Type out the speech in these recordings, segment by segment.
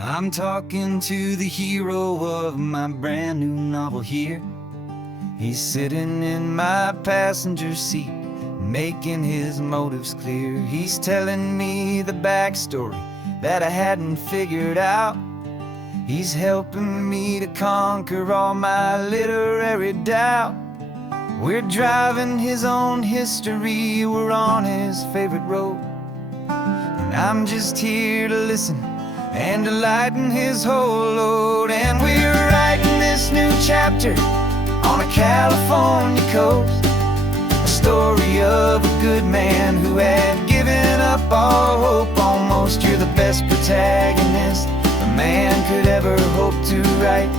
I'm talking to the hero of my brand new novel here. He's sitting in my passenger seat, making his motives clear. He's telling me the backstory that I hadn't figured out. He's helping me to conquer all my literary doubt. We're driving his own history, we're on his favorite road, and I'm just here to listen and to lighten his whole load. And we're writing this new chapter on a California coast, a story of a good man who had given up all hope almost. You're the best protagonist a man could ever hope to write.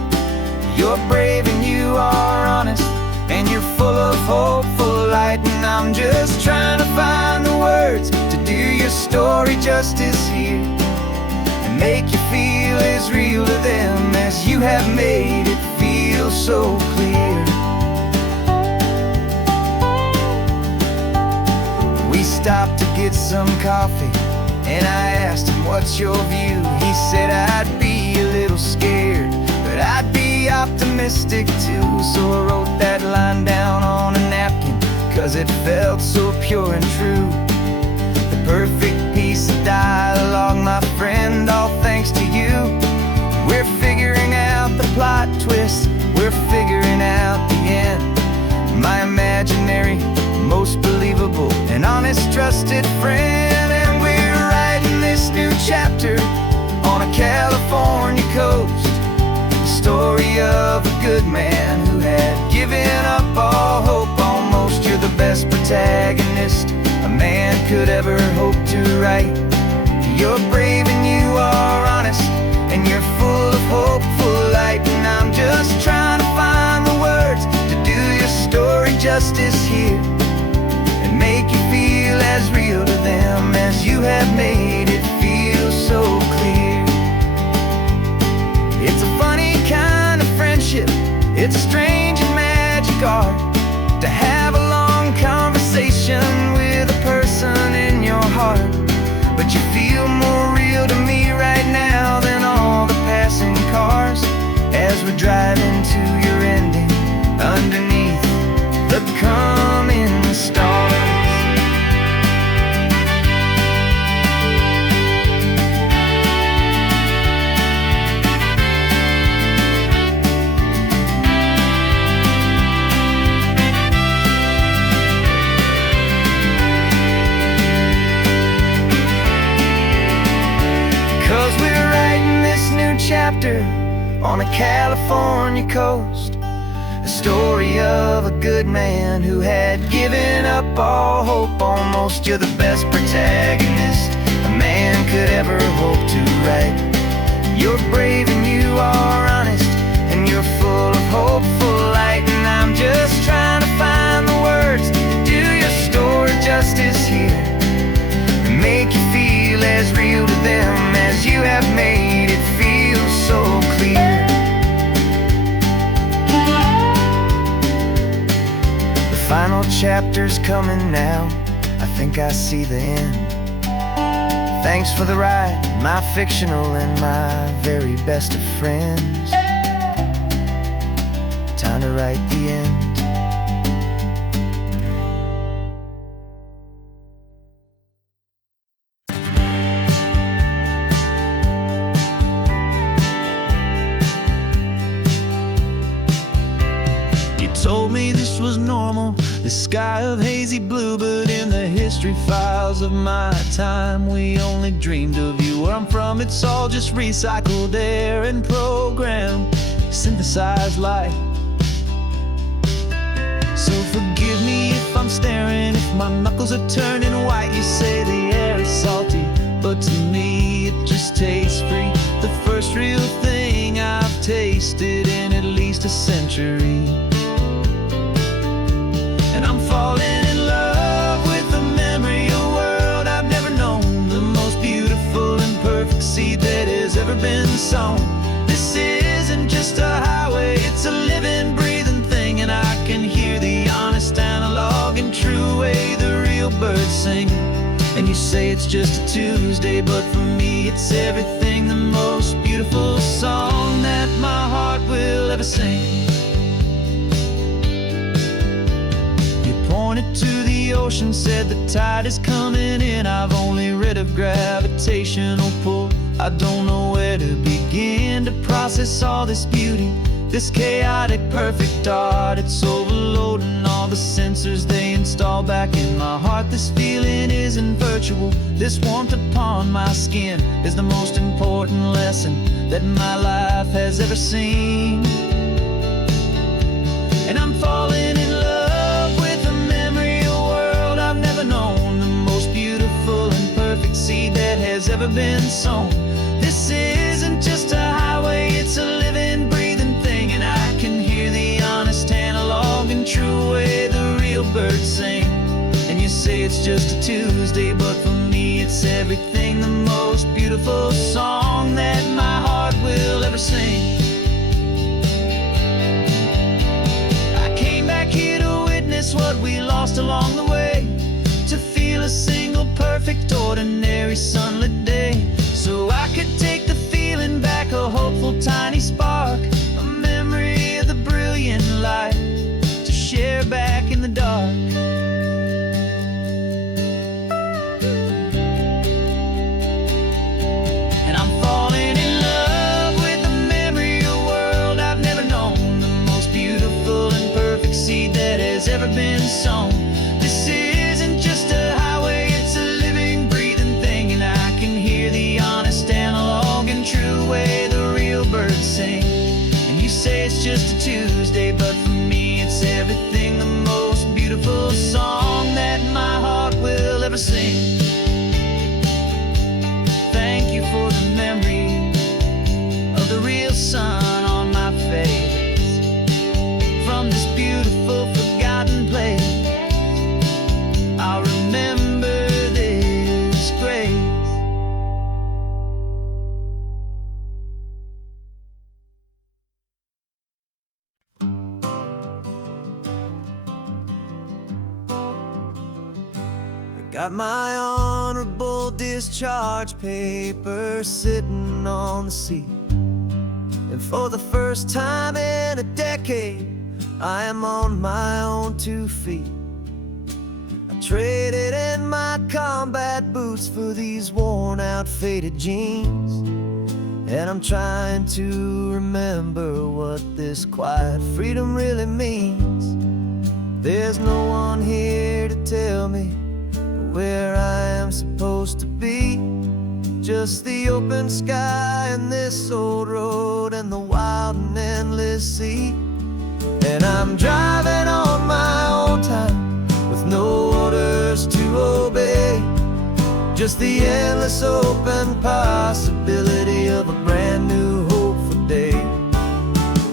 You're brave and you are honest, and you're full of hopeful light. And I'm just trying to find the words to do your story justice here, and make you feel as real to them as you have made it feel so clear. We stopped to get some coffee, and I asked him, what's your view? He said, I'd be a little scared, but I'd be optimistic too. So I wrote that line down on a napkin, 'cause it felt so pure and true. The perfect piece of dialogue, my friend, all thanks to you. We're figuring out the plot twist, we're figuring out the end. My imaginary, most believable and honest trusted friend. And we're writing this new chapter on a California coast, the story of a good man who had given up all hope almost. You're the best protagonist a man could ever hope to write. You're brave and you are honest, and you're full of hopeful light. And I'm just trying to find the words to do your story justice here, and make you feel as real to them as you have made it feel so clear. It's a funny kind of friendship, it's strange and magic art to have a long conversation with a person in your heart. But you feel more real to me right now than all the passing cars, as we're driving to your ending underneath the coming stars. 'Cause we're writing this new chapter on a California coast, a story of a good man who had given up all hope almost. You're the best protagonist a man could ever hope to write. You're brave and you are honest, and you're full of hopeful light. And I'm just trying to find the words to do your story justice here, and make you feel as real to them as you have made it feel so clear. The final chapter's coming now, I think I see the end. Thanks for the ride, my fictional and my very best of friends. Time to write the end. Told me this was normal, the sky of hazy blue, but in the history files of my time, we only dreamed of you. Where I'm from, it's all just recycled air and programmed, synthesized light. So forgive me if I'm staring, if my knuckles are turning white. You say the air is salty, but to me it just tastes free. The first real thing I've tasted in at least a century. And I'm falling in love with the memory of a world I've never known, the most beautiful and perfect seed that has ever been sown. This isn't just a highway, it's a living, breathing thing, and I can hear the honest, analog, and true way the real birds sing. And you say it's just a Tuesday, but for me it's everything the most beautiful beautiful song that my heart will ever sing. You pointed to the ocean, said the tide is coming in. I've only read of gravitational pull. I don't know where to begin to process all this beauty, this chaotic, perfect art. It's overloading all the sensors they install back in my heart. This feeling isn't virtual. This warmth upon my skin is the most important lesson that my life has ever seen. And I'm falling in love with the memory of a world I've never known, the most beautiful and perfect seed that has ever been sown. This isn't just a highway, it's a living, breathing thing. And I can hear the honest analog and true way the real birds sing. And you say it's just a Tuesday, but for me it's everything, the most beautiful song that my heart will ever sing. I came back here to witness what we lost along the way, to feel a single perfect ordinary sunlit day, so I could take the feeling back, a hopeful tiny spark, a memory of the brilliant light to share back in the dark. And I'm falling in love with the memory of a world I've never known, the most beautiful and perfect seed that has ever been sown. This isn't just a highway, it's a living, breathing thing. And I can hear the honest analog and true way the real birds sing. And you say it's just a Tuesday, but for me it's everything, the most beautiful song that my heart will ever sing. Thank you for the memory of the real sun on my face, from this beautiful forgotten place. I'll remember this grace. Got my honorable discharge paper sitting on the seat, and for the first time in a decade I am on my own 2 feet. I traded in my combat boots for these worn out faded jeans, and I'm trying to remember what this quiet freedom really means. There's no one here to tell me where I am supposed to be, just the open sky and this old road and the wild and endless sea. And I'm driving on my own time with no orders to obey, just the endless open possibility of a brand new hopeful day.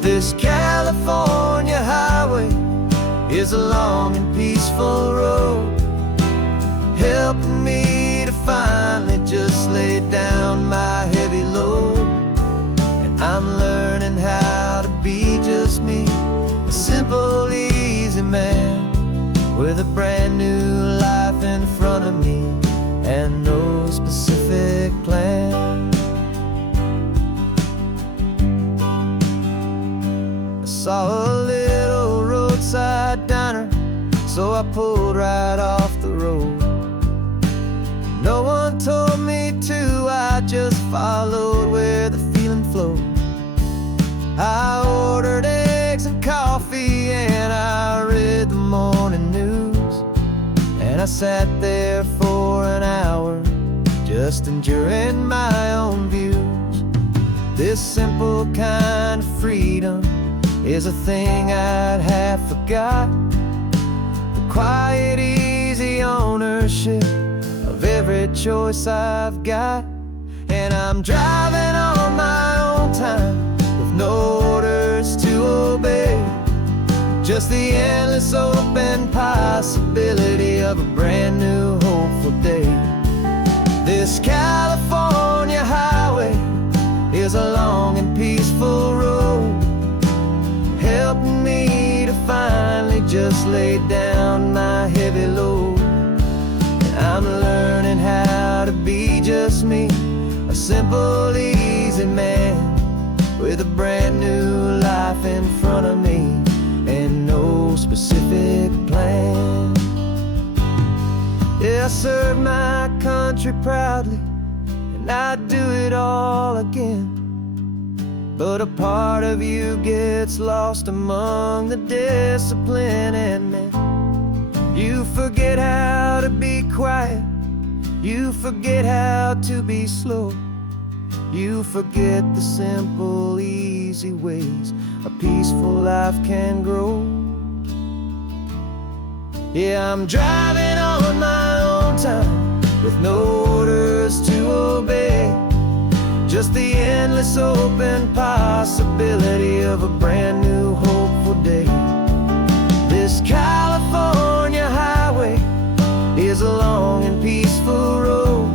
This California highway is a long and peaceful road, helping me to finally just lay down my heavy load. And I'm learning how to be just me, a simple, easy man with a brand new life in front of me and no specific plan. I saw a little roadside diner, so I pulled right off the road. No one told me to, I just followed where the feeling flowed. I ordered eggs and coffee and I read the morning news, and I sat there for an hour just enduring my own views. This simple kind of freedom is a thing I'd have forgot, the quiet, easy ownership of every choice I've got. And I'm driving on my own time with no orders to obey, just the endless open possibility of a brand new hopeful day. This California highway is a long and peaceful road, helping me to finally just lay down my heavy load. I'm learning how to be just me, a simple, easy man brand new life in front of me and no specific plan. Yeah, I served my country proudly and I'd do it all again. But a part of you gets lost among the discipline, and then you forget how to be quiet, you forget how to be slow, you forget the simple, easy ways a peaceful life can grow. Yeah, I'm driving on my own time with no orders to obey, just the endless open possibility of a brand new hopeful day. This California highway is a long and peaceful road,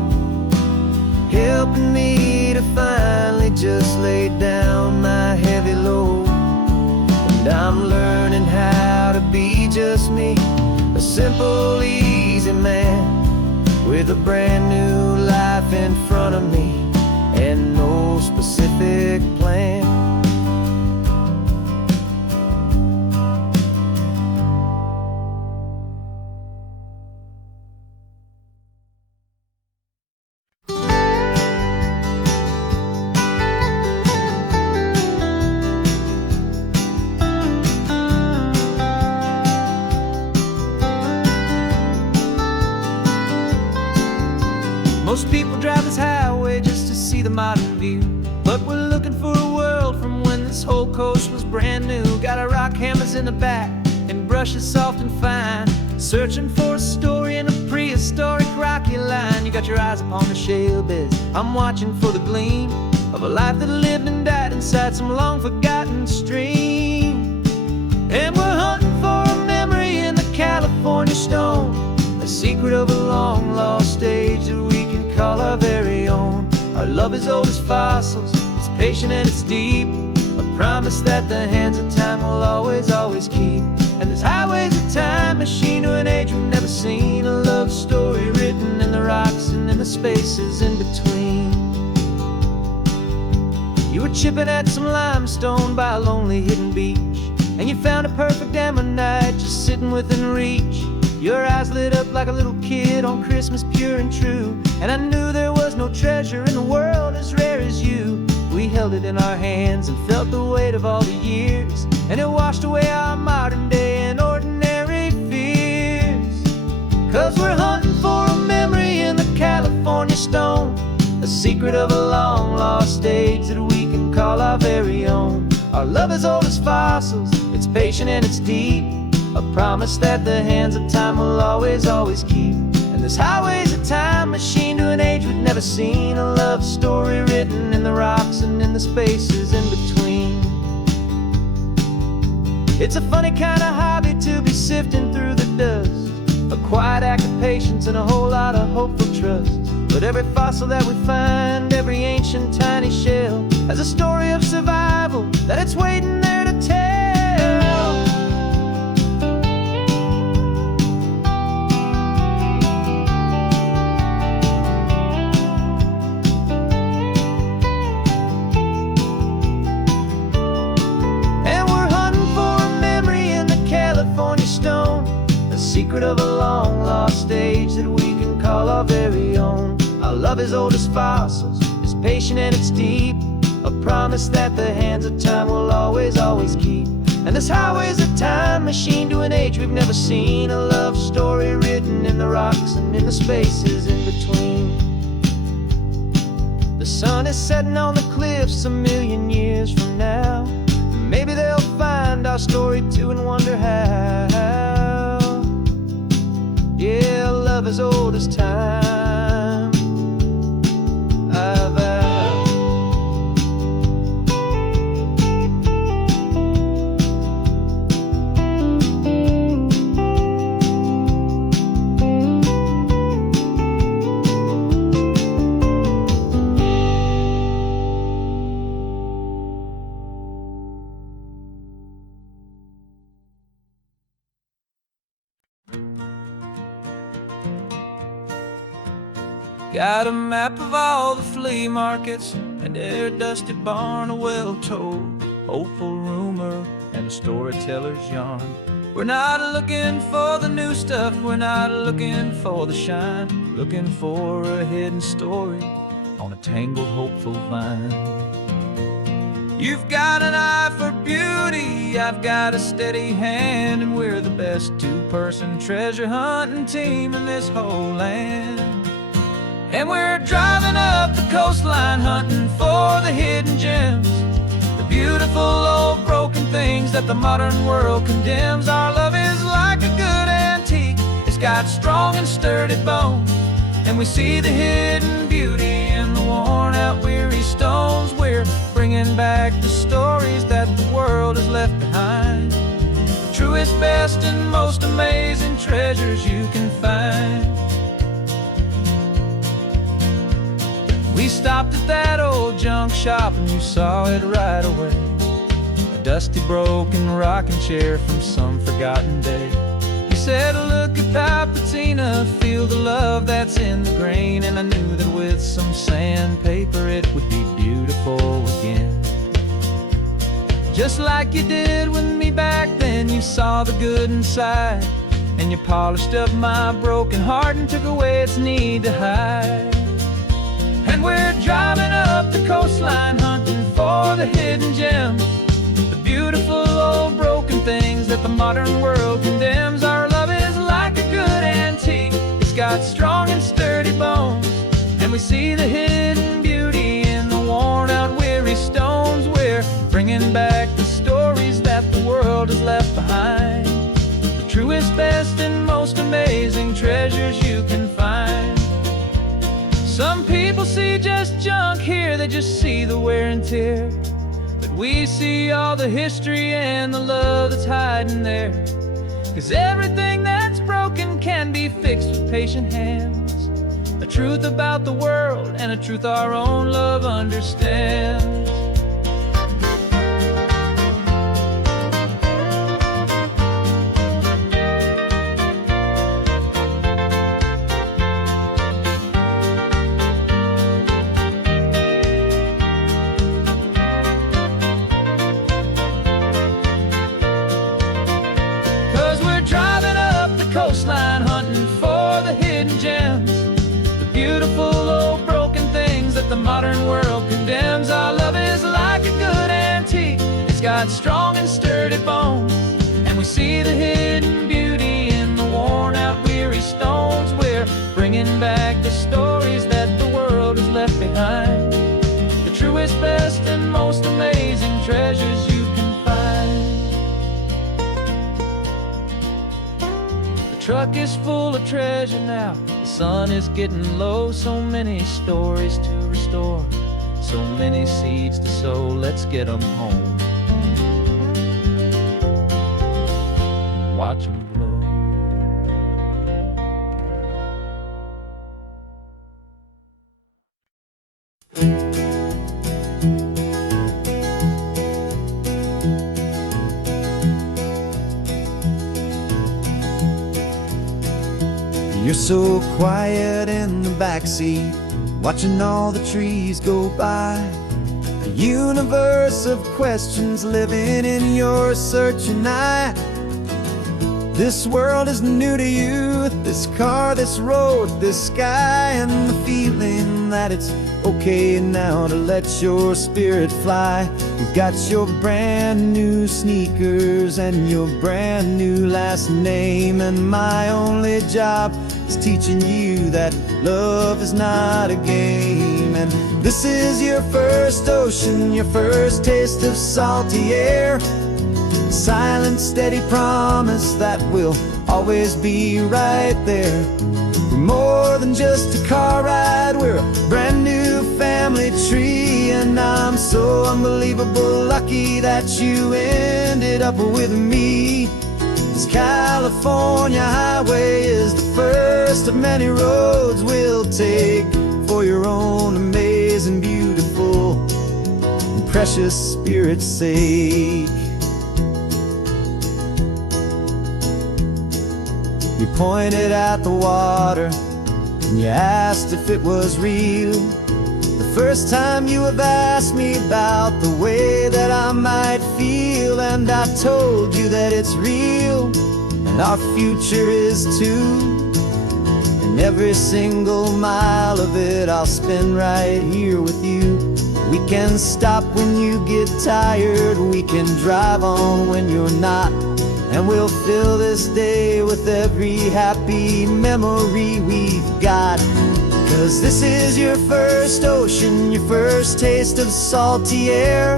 helping me to finally just lay down my heavy load. And I'm learning how to be just me, a simple, easy man with a brand new life in front of me and no specific plan. Most people drive this highway just to see the modern view, but we're looking for a world from when this whole coast was brand new. Got our rock hammers in the back and brushes soft and fine, searching for a story in a prehistoric rocky line. You got your eyes upon the shale beds, I'm watching for the gleam of a life that lived and died inside some long forgotten stream. And we're hunting for a memory in the California stone, a secret of a long lost age that we can call our very own. Our love is old as fossils, it's patient and it's deep, a promise that the hands of time will always, always keep. And this highway's a time machine to an age we've never seen, a love story written in the rocks and in the spaces in between. You were chipping at some limestone by a lonely hidden beach, and you found a perfect ammonite just sitting within reach. Your eyes lit up like a little kid on Christmas, pure and true, and I knew there was no treasure in the world as rare as you. We held it in our hands and felt the weight of all the years, and it washed away our modern day and ordinary fears. 'Cause we're hunting for a memory in the California stone, a secret of a long lost age that we can call our very own. Our love is old as fossils, it's patient and it's deep, a promise that the hands of time will always, always keep. And this highway's a time machine to an age we've never seen, a love story written in the rocks and in the spaces in between. It's a funny kind of hobby to be sifting through the dust, a quiet act of patience and a whole lot of hopeful trust. But every fossil that we find, every ancient tiny shell, has a story of survival that it's waiting there to tell. Secret of a long lost age that we can call our very own. Our love is old as fossils, it's patient and it's deep, a promise that the hands of time will always, always keep. And this highway's a time machine to an age we've never seen, a love story written in the rocks and in the spaces in between. The sun is setting on the cliffs a million years from now, maybe they'll find our story too and wonder how. Yeah, love is old as time, I vow. Got a map of all the flea markets and every dusty barn, a well-told, hopeful rumor and a storyteller's yarn. We're not looking for the new stuff, we're not looking for the shine, looking for a hidden story on a tangled, hopeful vine. You've got an eye for beauty, I've got a steady hand, and we're the best two-person treasure hunting team in this whole land. And we're driving up the coastline hunting for the hidden gems, the beautiful old broken things that the modern world condemns. Our love is like a good antique, it's got strong and sturdy bones, and we see the hidden beauty in the worn out weary stones. We're bringing back the stories that the world has left behind, the truest, best, and most amazing treasures you can find. We stopped at that old junk shop and you saw it right away, a dusty, broken rocking chair from some forgotten day. You said, look at that patina, feel the love that's in the grain, and I knew that with some sandpaper it would be beautiful again. Just like you did with me back then, you saw the good inside, and you polished up my broken heart and took away its need to hide. And we're driving up the coastline hunting for the hidden gems, the beautiful old broken things that the modern world condemns. Our love is like a good antique, it's got strong and sturdy bones, and we see the hidden beauty in the worn out weary stones. We're bringing back the stories that the world has left behind, the truest, best, and most amazing treasures you can find. Some people see just junk here, they just see the wear and tear, but we see all the history and the love that's hiding there. 'Cause everything that's broken can be fixed with patient hands, a truth about the world and a truth our own love understands. 'Cause we're driving up the coastline hunting for the hidden gems, the beautiful old broken things that the modern world condemns. Our love is like a good antique, it's got strong and sturdy bones, and we see the hidden beauty in the worn out weary stones. We're bringing back the stories that the world has left behind, the truest, best, and most amazing treasures you can find. The truck is full of treasure now, the sun is getting low, so many stories to restore, so many seeds to sow. Let's get them home, watch them blow. You're so quiet in the backseat, watching all the trees go by. A universe of questions living in your searching eye. This world is new to you, this car, this road, this sky, and the feeling that it's okay now to let your spirit fly. You've got your brand new sneakers and your brand new last name, and my only job is teaching you that love is not a game. And this is your first ocean, your first taste of salty air, silent, steady promise that we'll always be right there. We're more than just a car ride, we're a brand new family tree, and I'm so unbelievable lucky that you ended up with me. This California highway is the first of many roads we'll take for your own amazing, beautiful, and precious spirit's sake. We pointed at the water, and you asked if it was real. The first time you have asked me about the way that I might feel, and I told you that it's real, and our future is too. And every single mile of it I'll spend right here with you. We can stop when you get tired, we can drive on when you're not, and we'll fill this day with every happy memory we've got. 'Cause this is your first ocean, your first taste of salty air,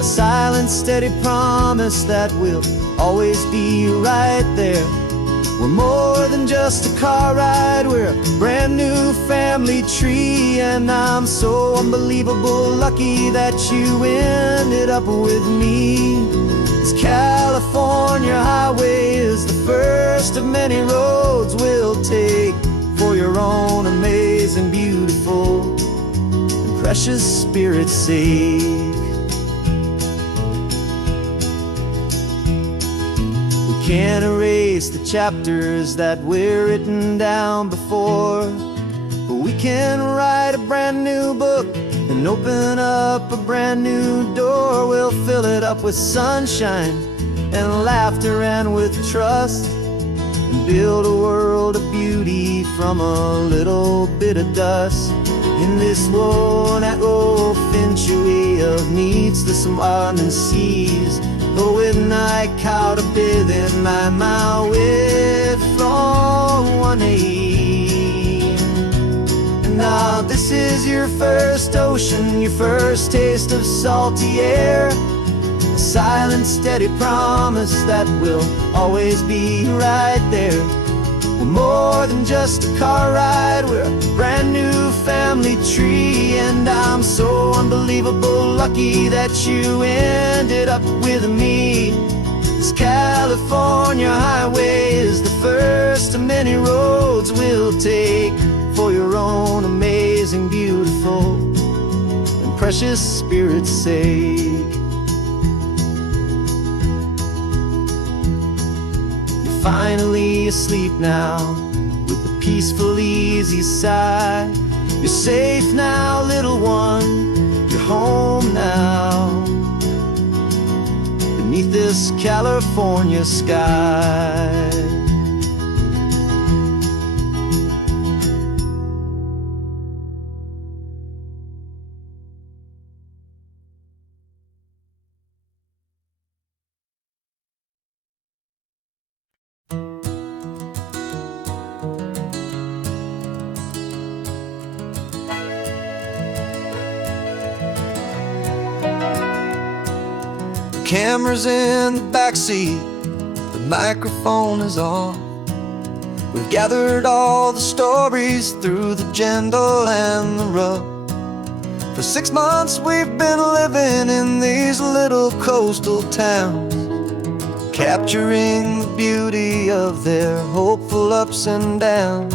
a silent, steady promise that we'll always be right there. We're more than just a car ride, we're a brand new family tree, and I'm so unbelievable lucky that you ended up with me. This California highway is the first of many roads we'll take for your own amazing, beautiful, and precious spirit's sake. Can't erase the chapters that we're written down before, but we can write a brand new book and open up a brand new door. We'll fill it up with sunshine and laughter and with trust, and build a world of beauty from a little bit of dust. In this world that finchuí of needs the surrounding seas, though with night caught a bit in my way from 1A. And now this is your first ocean, your first taste of salty air, a silent, steady promise that we'll always be right there. We're more than just a car ride, we're a brand new family tree, and I'm so unbelievable lucky that you ended up with me. This California highway is the first of many roads we'll take for your own amazing, beautiful, and precious spirit's sake. Finally asleep now, with a peaceful, easy sigh. You're safe now, little one, you're home now, beneath this California sky. Camera's in the backseat, the microphone is on. We've gathered all the stories through the gentle and the rough. For 6 months we've been living in these little coastal towns, capturing the beauty of their hopeful ups and downs.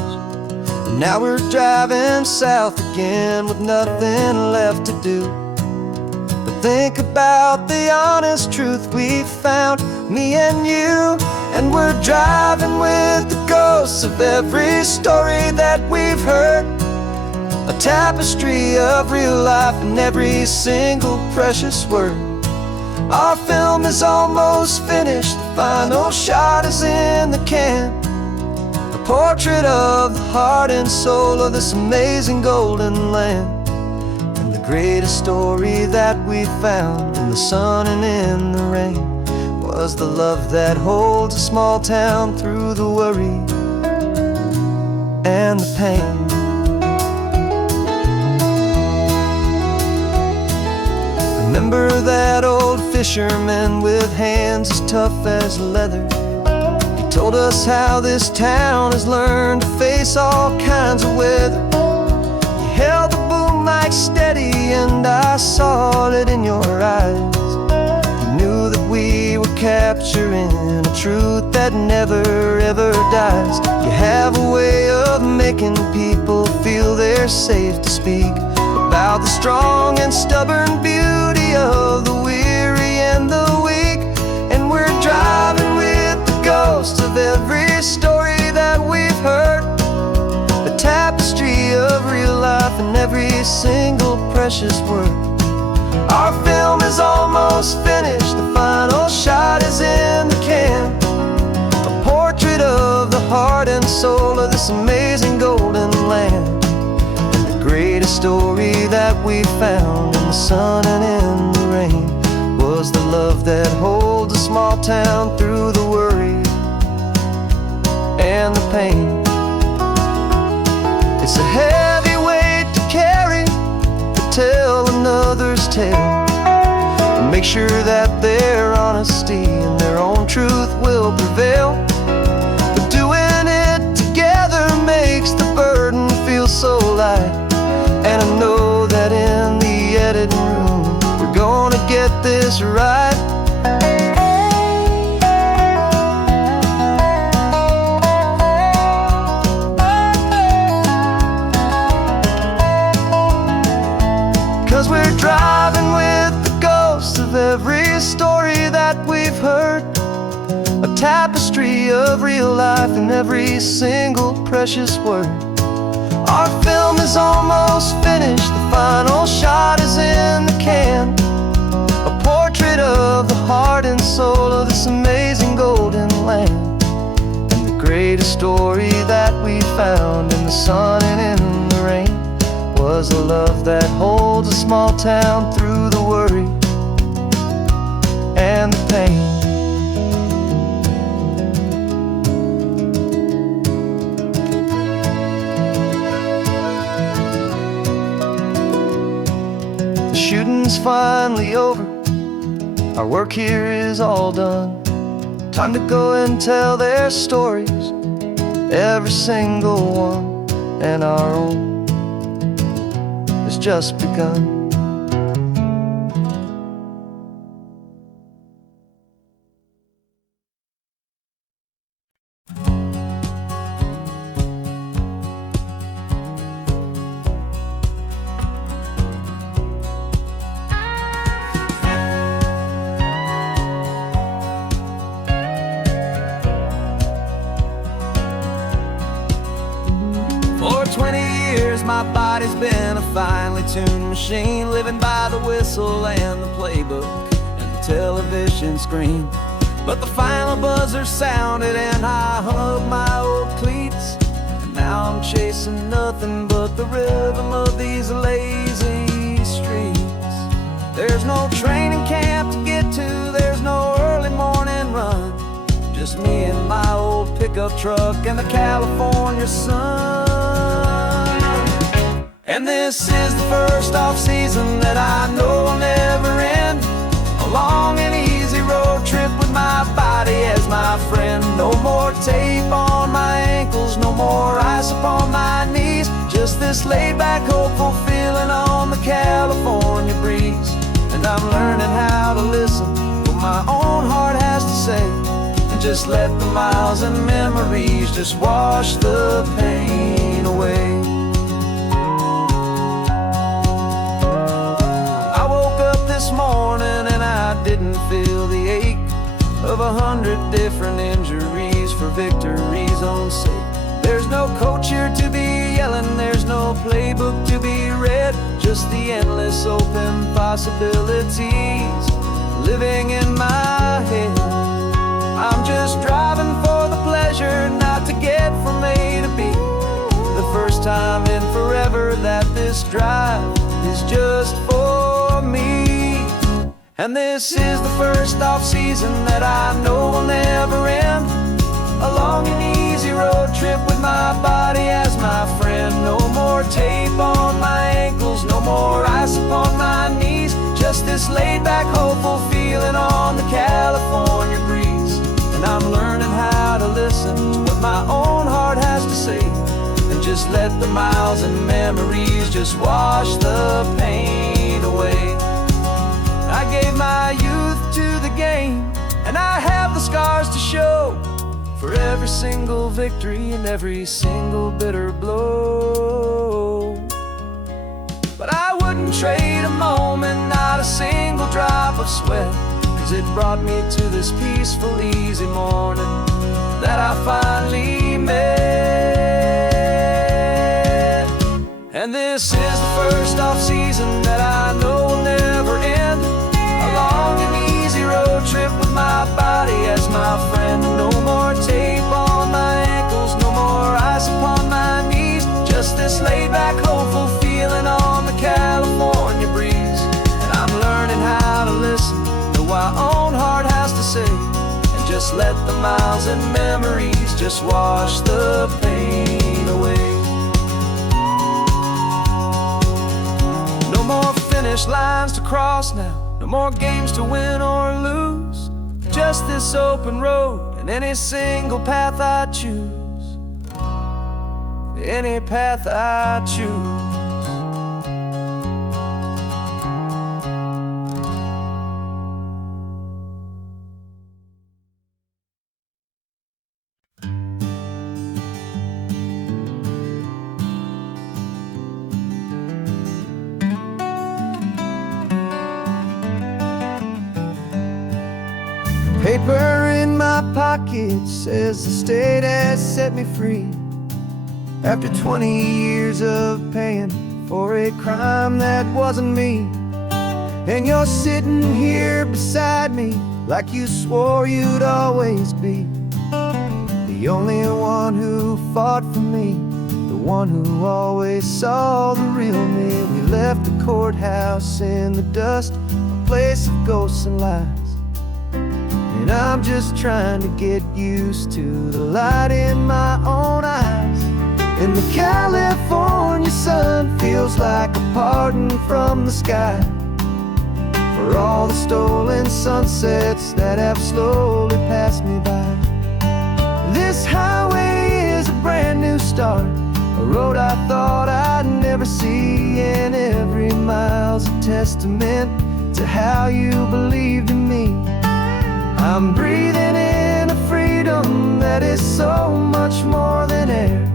And now we're driving south again with nothing left to do. Think about the honest truth we found, me and you. And we're driving with the ghosts of every story that we've heard, a tapestry of real life in every single precious word. Our film is almost finished, the final shot is in the can, a portrait of the heart and soul of this amazing golden land. Greatest story that we found in the sun and in the rain was the love that holds a small town through the worry and the pain. Remember that old fisherman with hands as tough as leather? He told us how this town has learned to face all kinds of weather. He held the boom mic steady and I saw it in your eyes. You knew that we were capturing a truth that never ever dies. You have a way of making people feel they're safe to speak about the strong and stubborn beauty of the weary and the weak. And we're driving with the ghosts of every story that we've heard, the every single precious word. Our film is almost finished, the final shot is in the can. A portrait of the heart and soul of this amazing golden land. And the greatest story that we found in the sun and in the rain was the love that holds a small town through the worry and the pain. It's a heavy weight to carry, to tell another's tale, and make sure that their honesty and their own truth will prevail. But doing it together makes the burden feel so light. And I know that in the editing room we're gonna get this right. 'Cause we're driving with the ghosts of every story that we've heard, a tapestry of real life in every single precious word. Our film is almost finished, the final shot is in the can. A portrait of the heart and soul of this amazing golden land. And the greatest story that we found in the sun and in the rain was a love that holds a small town through the worry and the pain. The shooting's finally over, our work here is all done. Time to go and tell their stories, every single one, and our own has just begun. For 20 years my body's been a finely tuned machine, living by the whistle and the playbook and the television screen. But the final buzzer sounded and I hung up my old cleats, and now I'm chasing nothing but the rhythm of these lazy streets. There's no training camp to get to, there's no early morning run, just me and my old pickup truck and the California sun. And this is the first off-season that I know will never end. A long and easy road trip with my body as my friend. No more tape on my ankles, no more ice upon my knees, just this laid-back, hopeful feeling on the California breeze. And I'm learning how to listen what my own heart has to say, and just let the miles and memories just wash the pain away. This morning and I didn't feel the ache of 100 different injuries for victory's own sake. There's no coach here to be yelling, there's no playbook to be read, just the endless open possibilities living in my head. I'm just driving for the pleasure, not to get from A to B. The first time in forever that this drive is just for me. And this is the first off-season that I know will never end. A long and easy road trip with my body as my friend. No more tape on my ankles, no more ice upon my knees, just this laid-back, hopeful feeling on the California breeze. And I'm learning how to listen to what my own heart has to say, and just let the miles and memories just wash the pain away. I gave my youth to the game, and I have the scars to show for every single victory and every single bitter blow. But I wouldn't trade a moment, not a single drop of sweat, 'cause it brought me to this peaceful, easy morning that I finally met. And this is the first off-season that I know will never end. A long and easy road trip with my body as my friend. No more tape on my ankles, no more ice upon my knees. Just this laid-back, hopeful feeling on the California breeze. And I'm learning how to listen to what my own heart has to say, and just let the miles and memories just wash the pain away. No more finish lines to cross now, no more games to win or lose. Just this open road and any single path I choose. Any path I choose. Paper in my pocket says the state has set me free. After 20 years of paying for a crime that wasn't me. And you're sitting here beside me like you swore you'd always be. The only one who fought for me, the one who always saw the real me. We left the courthouse in the dust, a place of ghosts and lies. And I'm just trying to get used to the light in my own eyes. And the California sun feels like a pardon from the sky for all the stolen sunsets that have slowly passed me by. This highway is a brand new start, a road I thought I'd never see. And every mile's a testament to how you believed in me. I'm breathing in a freedom that is so much more than air.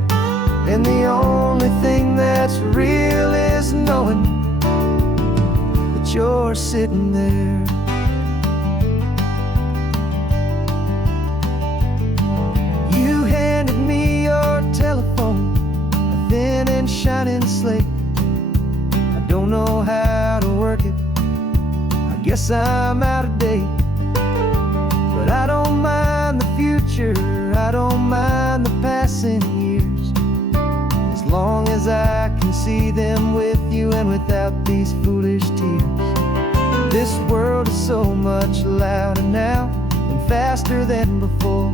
And the only thing that's real is knowing that you're sitting there. You handed me your telephone, a thin and shining slate. I don't know how to work it, I guess I'm out of date. But I don't mind the future, I don't mind the passing years, as long as I can see them with you and without these foolish tears. This world is so much louder now and faster than before,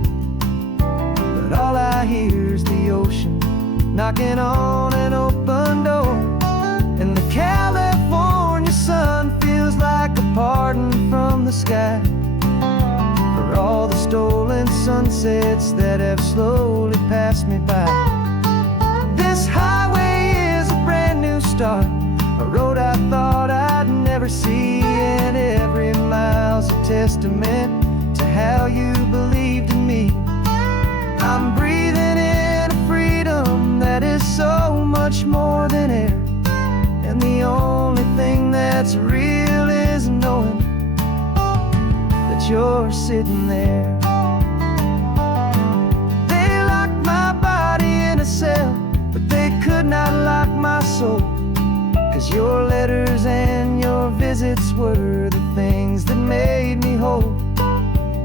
but all I hear is the ocean knocking on an open door. And the California sun feels like a pardon from the sky for all the stolen sunsets that have slowly passed me by. This highway is a brand new start, a road I thought I'd never see. And every mile's a testament to how you believed in me. I'm breathing in a freedom that is so much more than air. And the only thing that's real is knowing that you're sitting there. They locked my body in a cell, but they could not lock my soul. 'Cause your letters and your visits were the things that made me whole.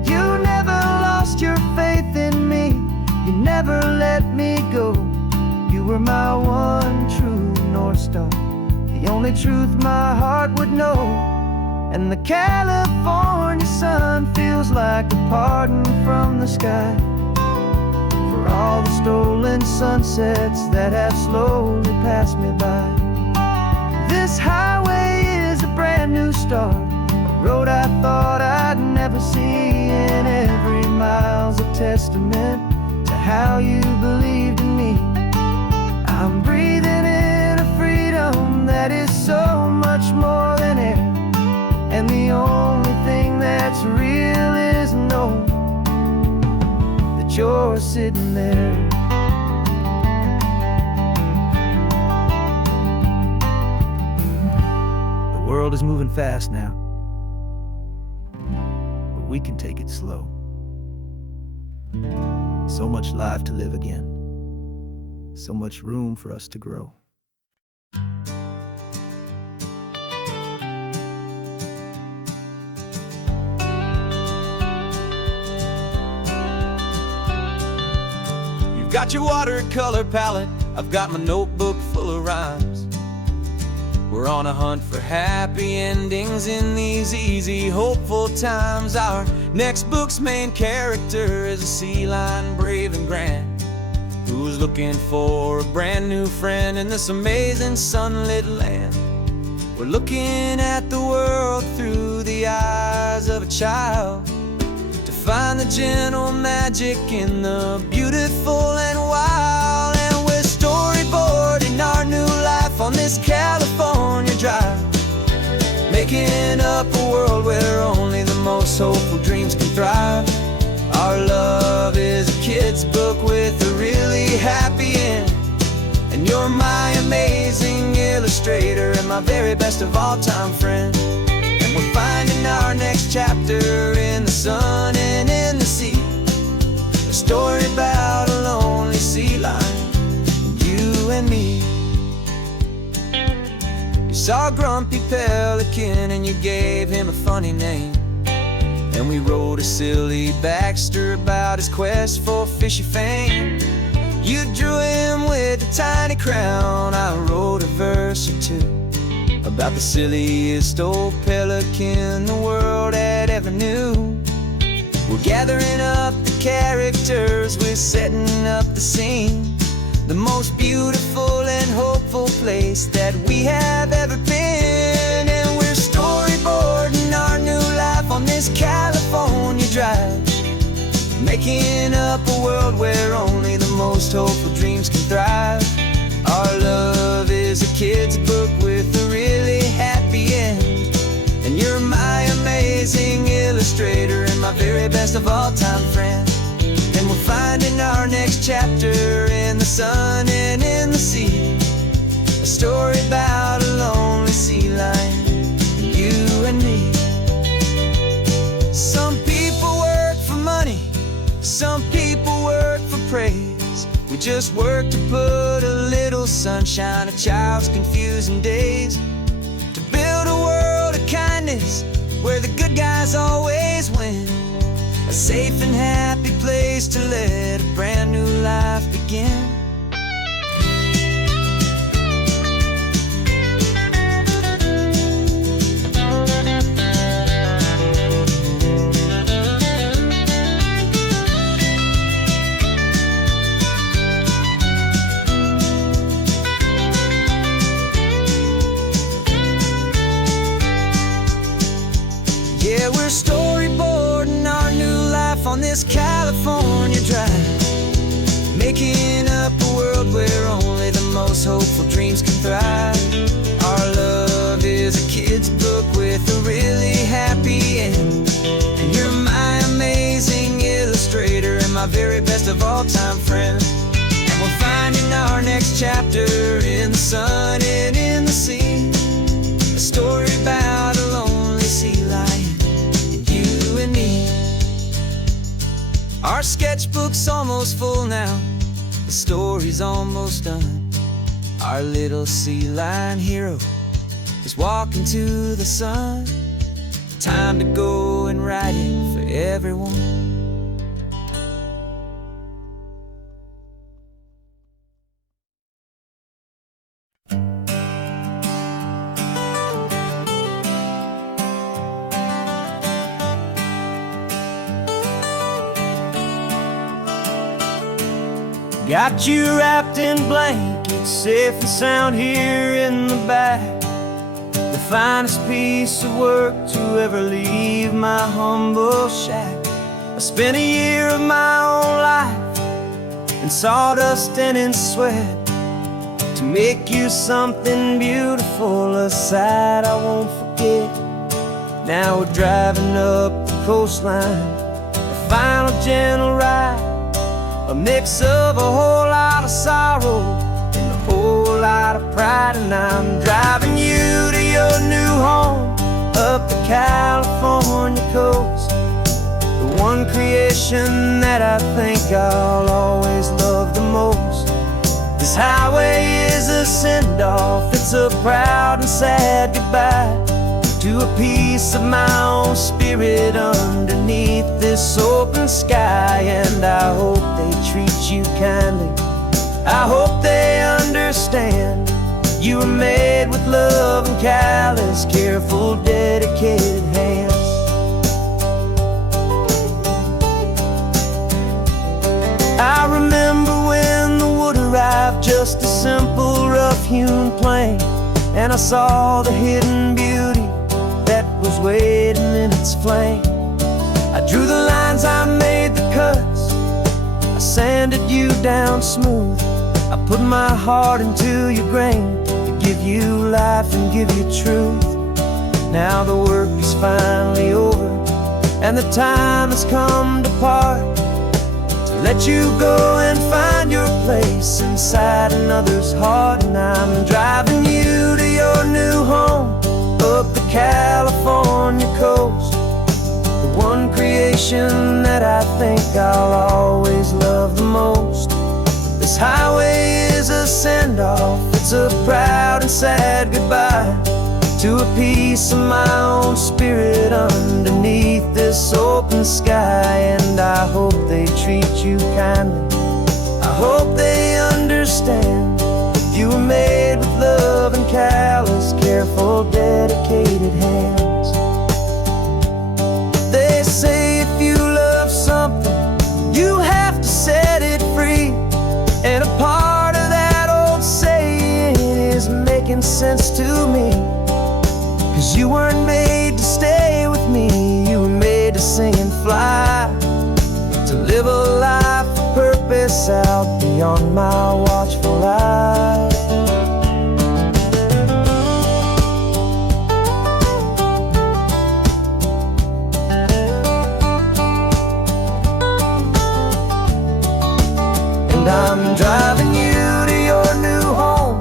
You never lost your faith in me, you never let me go. You were my one true North Star, the only truth my heart would know. And the California sun feels like a pardon from the sky for all the stolen sunsets that have slowly passed me by. This highway is a brand new start, a road I thought I'd never see. And every mile's a testament to how you believed in me. I'm breathing in a freedom that is so much more than air. And the only thing that's real is knowing that you're sitting there. The world is moving fast now, but we can take it slow. So much life to live again, so much room for us to grow. got your watercolor palette, I've got my notebook full of rhymes. We're on a hunt for happy endings in these easy, hopeful times. Our next book's main character is a sea lion, brave and grand, who's looking for a brand new friend in this amazing sunlit land. We're looking at the world through the eyes of a child, to find the gentle magic in the beautiful and wild. And we're storyboarding our new life on this California drive, making up a world where only the most hopeful dreams can thrive. Our love is a kid's book with a really happy end, and you're my amazing illustrator and my very best of all time friend. And we're finding our next chapter in the sun and in the sea, a story about a lonely sea lion, you and me. You saw a grumpy pelican and you gave him a funny name, and we wrote a silly Baxter about his quest for fishy fame. You drew him with a tiny crown, I wrote a verse or two about the silliest old pelican the world had ever knew. We're gathering up the characters, we're setting up the scene, the most beautiful and hopeful place that we have ever been. And we're storyboarding our new life on this California drive, making up a world where only the most hopeful dreams can thrive. Our love is a kid's book with a really happy end, and you're my amazing illustrator and my very best of all time friend. And we're finding our next chapter in the sun and in the sea, a story about a lonely sea lion, you and me. Some people work for money, some people work for praise. We just work to put a little sunshine in a child's confusing days, to build a world of kindness where the good guys always win, a safe and happy place to let a brand new life begin. Yeah, we're storyboarding our new life on this California drive, making up a world where only the most hopeful dreams can thrive. Our love is a kid's book with a really happy end, and you're my amazing illustrator and my very best of all time friend. And we're finding our next chapter in the sun and in the sea, a story about a lonely sea lion, you and me. Our sketchbook's almost full now, the story's almost done. Our little sea lion hero is walking to the sun. Time to go and write it for everyone. Got you wrapped in blankets, safe and sound here in the back. The finest piece of work to ever leave my humble shack. I spent a year of my own life in sawdust and in sweat to make you something beautiful, a sight I won't forget. Now we're driving up the coastline, a final gentle ride, a mix of a whole lot of sorrow and a whole lot of pride. And I'm driving you to your new home up the California coast, the one creation that I think I'll always love the most. This highway is a send-off, it's a proud and sad goodbye to a piece of my own spirit underneath this open sky. And I hope they treat you kindly, I hope they understand. You were made with love and callous, careful, dedicated hands. I remember when the wood arrived, just a simple rough-hewn plank, and I saw the hidden beauty that was waiting in its flame. I drew the lines, I made the cuts, I sanded you down smooth. I put my heart into your grain to give you life and give you truth. Now the work is finally over, and the time has come to part, to let you go and find your place inside another's heart. And I'm driving you to your new home up the California coast, the one creation that I think I'll always love the most. This highway is a send-off, it's a proud and sad goodbye to a piece of my own spirit underneath this open sky. And I hope they treat you kindly, I hope they understand. You were made with love and callous, careful, dedicated hands. They say if you love something, you have to set it free. And a part of that old saying is making sense to me. 'Cause you weren't made to stay with me, you were made to sing and fly, to live a life of purpose out beyond my watchful eye. And I'm driving you to your new home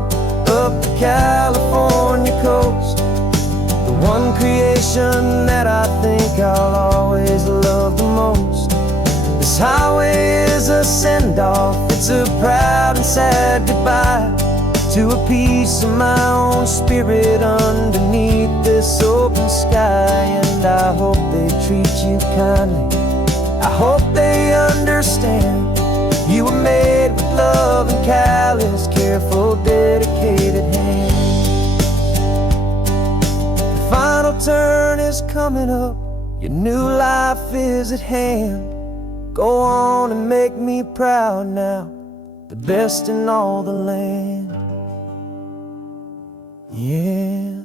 up the California coast, the one creation that I think I'll always love the most. This highway is a send-off, it's a proud and sad goodbye to a piece of my own spirit underneath this open sky. And I hope they treat you kindly, I hope they understand. You were made with love and callous, careful, dedicated hands. The final turn is coming up, your new life is at hand. Go on and make me proud now, the best in all the land. Yeah,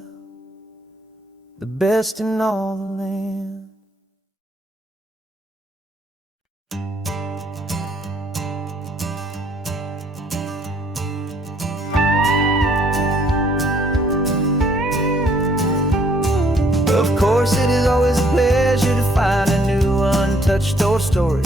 the best in all the land. Of course, it is always a pleasure to find a new untouched old story.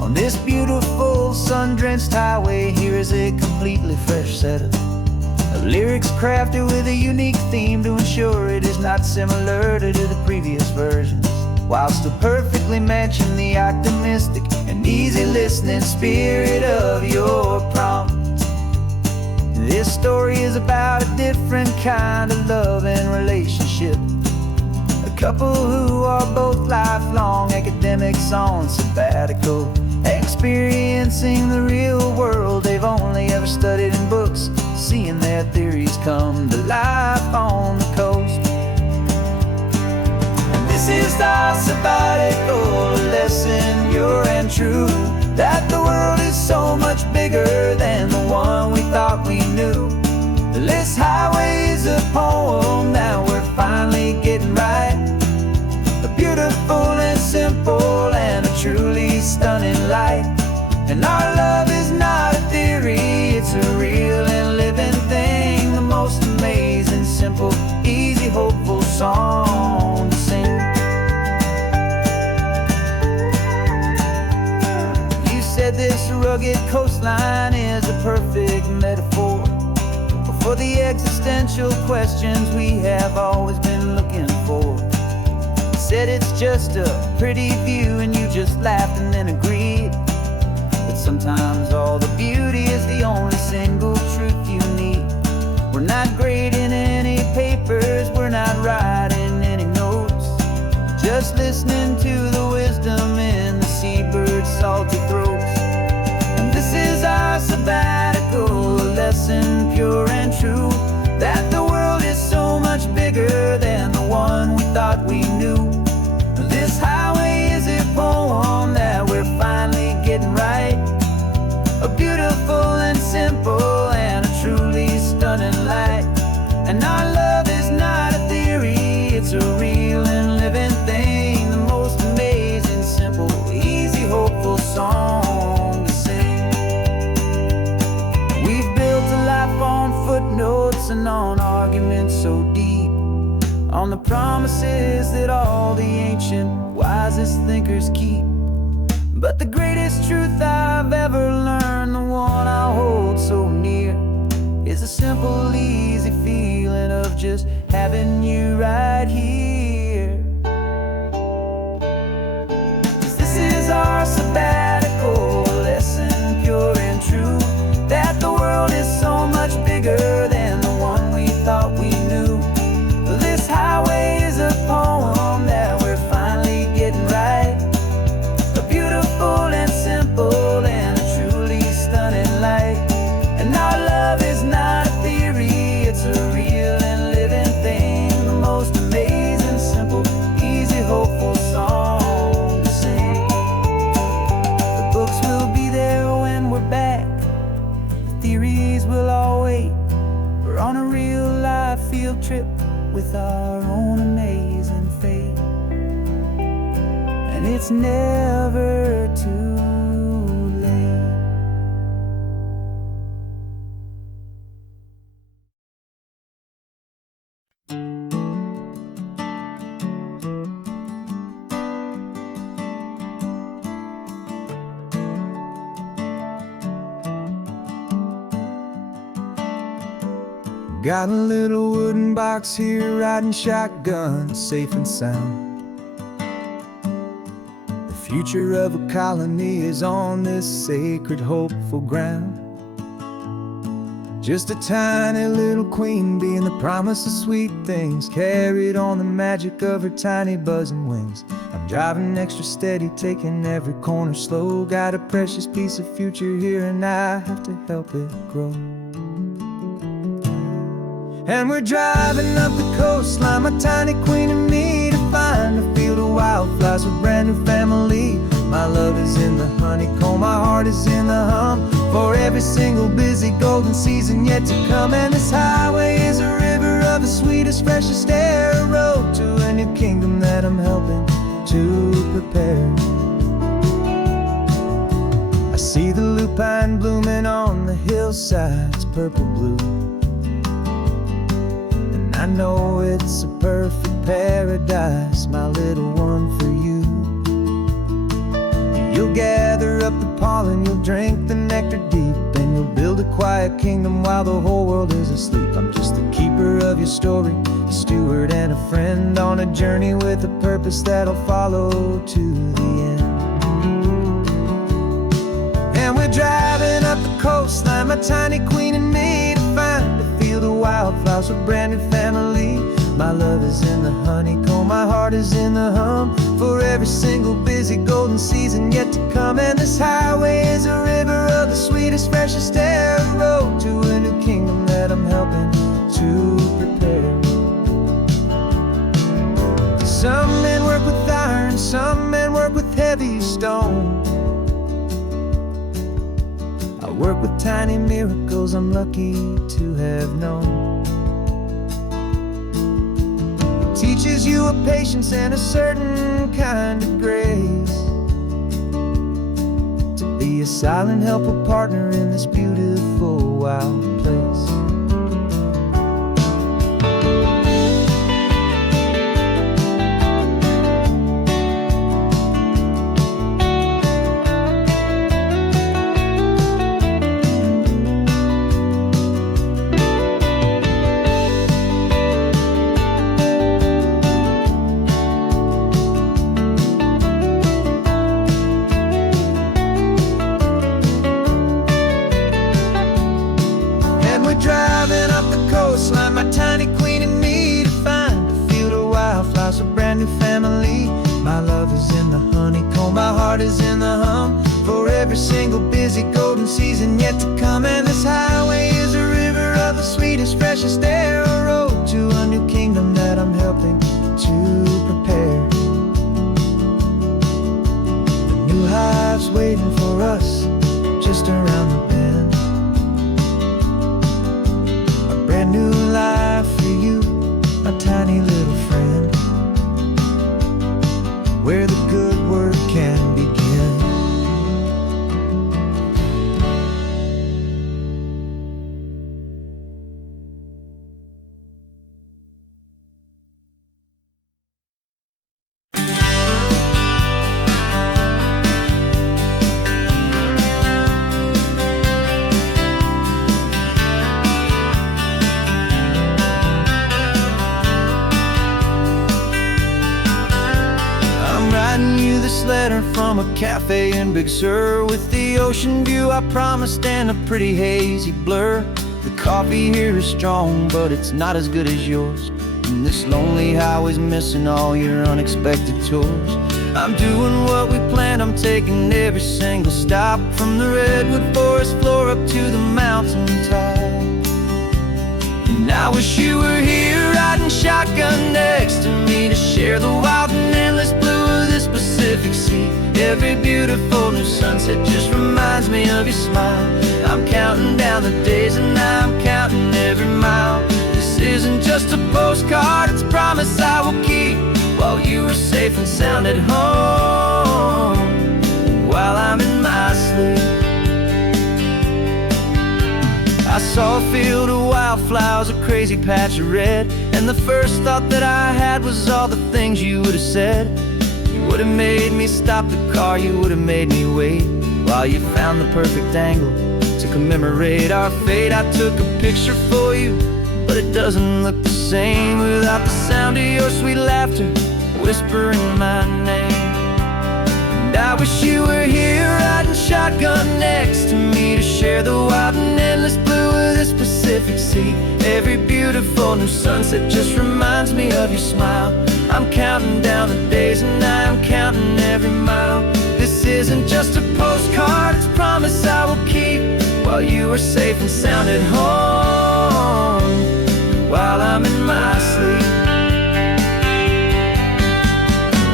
On this beautiful sun-drenched highway, here is a completely fresh set of lyrics crafted with a unique theme to ensure it is not similar to the previous versions, while still perfectly matching the optimistic and easy listening spirit of your prompt. This story is about a different kind of love and relationship. A couple who are both lifelong academics on sabbatical, experiencing the real world they've only ever studied in books, seeing their theories come to life on the coast. And this is our sabbatical lesson, pure and true, that the world is so much bigger than the one we thought we knew. This highway is a poem that we're finally getting right, a beautiful and simple and a truly stunning light. And our love is not a theory, it's a real and living thing, the most amazing, simple, easy, hopeful song to sing. You said this rugged coastline is a perfect metaphor for the existential questions we have always been looking for. You said it's just a pretty view and you just laughed and then agreed. But sometimes all the beauty is the only single truth you need. We're not grading any papers, we're not writing any notes. lesson pure and true, that the world is so much bigger than the one we thought we knew. This highway is a poem that we're finally getting right, a beautiful and simple and a truly stunning light. And our love is not a theory, it's a real and living thing, the most amazing, simple, easy, hopeful song to sing. We've built a life on footnotes and on arguments so deep, on the promises that all the ancient, wisest thinkers keep. But the greatest truth I've ever learned, the one I hold so near, is a simple, easy feeling of just having you right here. 'Cause this is our sabbatical lesson, pure and true, that the world is so much bigger than the one we thought we knew. This highway is a poem that we're finally getting right, a beautiful and simple and a truly stunning light. And our love is not a theory, it's a real and living thing, the most amazing, simple, easy, hopeful song to sing. The books will be there when we're back, the theories will all wait. We're on a real life field trip with our own amazing fate, and it's never too late. Got a little wooden box here, riding shotgun, safe and sound. The future of a colony is on this sacred, hopeful ground. Just a tiny little queen bee and the promise of sweet things, carried on the magic of her tiny buzzing wings. I'm driving extra steady, taking every corner slow. Got a precious piece of future here and I have to help it grow. And we're driving up the coastline, my tiny queen and me, to find a field of wildflowers with brand new family. My love is in the honeycomb, my heart is in the hum, for every single busy golden season yet to come. And this highway is a river of the sweetest, freshest air, a road to a new kingdom that I'm helping to prepare. I see the lupine blooming on the hillsides, purple blue, I know it's a perfect paradise, my little one, for you. You'll gather up the pollen, you'll drink the nectar deep, and you'll build a quiet kingdom while the whole world is asleep. I'm just the keeper of your story, a steward and a friend, on a journey with a purpose that'll follow to the end. And we're driving up the coastline, my tiny queen and me, to find a field of wildflowers with brand new family. My love is in the honeycomb, my heart is in the hum, for every single busy golden season yet to come. And this highway is a river of the sweetest, freshest air, a road to a new kingdom that I'm helping to prepare. Some men work with iron, some men work with heavy stone. I work with tiny miracles I'm lucky to have known. Teaches you a patience and a certain kind of grace, to be a silent, helpful partner in this beautiful, wild place. Driving up the coastline, my tiny queen and me, to find a field of wildflowers, a brand new family. My love is in the honeycomb, my heart is in the hum, for every single busy golden season yet to come. And this highway is a precious there, a road to a new kingdom that I'm helping to prepare. The new hive's waiting for us just around the bend. A brand new life for you, my tiny little friend, where the good work can begin. This letter from a cafe in Big Sur, with the ocean view I promised and a pretty hazy blur. The coffee here is strong, but it's not as good as yours, and this lonely highway's missing all your unexpected tours. I'm doing what we planned, I'm taking every single stop, from the redwood forest floor up to the mountain top. And I wish you were here riding shotgun next to me, to share the wild and endless blue of this Pacific Sea. Every beautiful new sunset just reminds me of your smile. I'm counting down the days and I'm counting every mile. This isn't just a postcard, it's a promise I will keep, while you are safe and sound at home, while I'm in my sleep. I saw a field of wildflowers, a crazy patch of red, and the first thought that I had was all the things you would have said. You would have made me stop the car, you would have made me wait, while you found the perfect angle to commemorate our fate. I took a picture for you, but it doesn't look the same without the sound of your sweet laughter whispering my name. And I wish you were here riding shotgun next to me, to share the wild and endless blue of this Pacific Sea. Every beautiful new sunset just reminds me of your smile. I'm counting down the days and I'm counting every mile. This isn't just a postcard, it's a promise I will keep, while you are safe and sound at home, while I'm in my sleep.